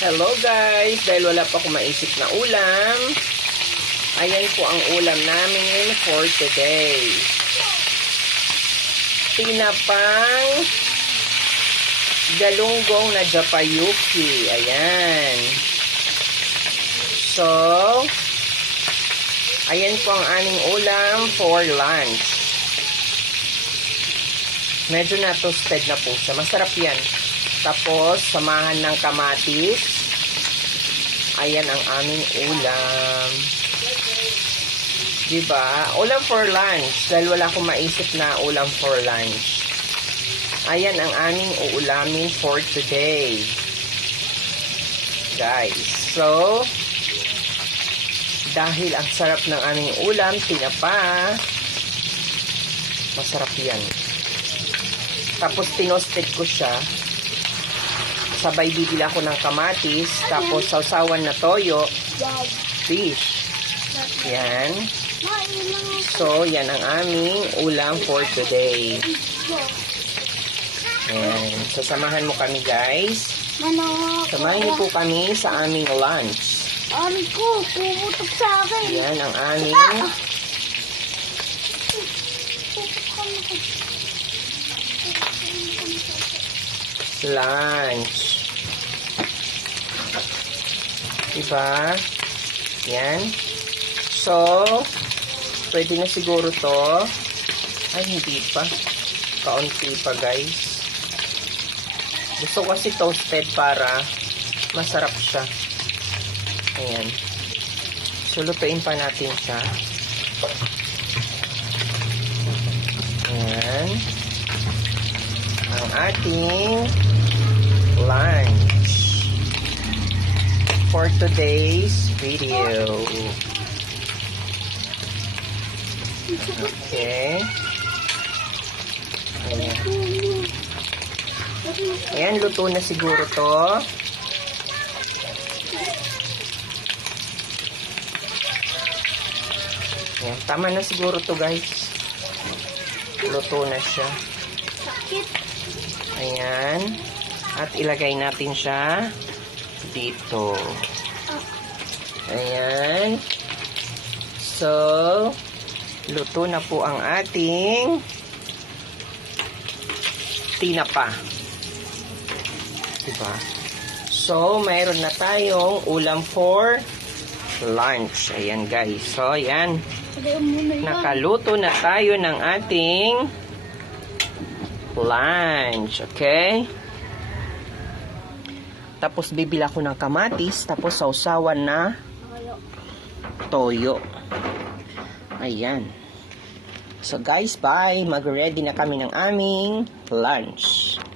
Hello guys, dahil wala pa akong maisip na ulam, ayan po ang ulam namin for today. Tinapang galunggong na japayuki. Ayan. So, ayan po ang aming ulam for lunch. Medyo na-toasted na po siya. Masarap yan. Tapos, samahan ng kamatis. Ayan ang aming ulam. Diba? Ulam for lunch. Dahil wala akong maisip na ulam for lunch. Ayan ang aming uulamin for today. Guys. So, dahil ang sarap ng aming ulam, tinapa. Masarap yan. Tapos, tinosted ko siya. Sabay bibili ako ng kamatis, tapos sausawan na toyo, fish. Yan. So, yan ang aming ulam for today. Yan. So, samahan mo kami, guys. Samahan niyo po kami sa aming lunch. Ami ko, pumutok sa akin. Yan ang aming lunch. Diba? Yan. So, pwede na siguro to. Ay, hindi pa. Kaunti pa, guys. Gusto ko kasi toasted para masarap siya. Ayan. So, lutuin pa natin siya. Ayan. Ang ating lunch for today's video. Okay. Ayan. Ayan, luto na siguro to. Ayan, tama na siguro to, guys. Luto na siya. Ayan. At ilagay natin siya dito. Ayan. So, luto na po ang ating tinapa. Diba? So, mayroon na tayong ulam for lunch. Ayan, guys. So, ayan. Nakaluto na tayo ng ating lunch. Okay? Tapos, bibila ko ng kamatis. Tapos, sausawan na toyo. Ayan. So, guys, bye. Mag-ready na kami ng aming lunch.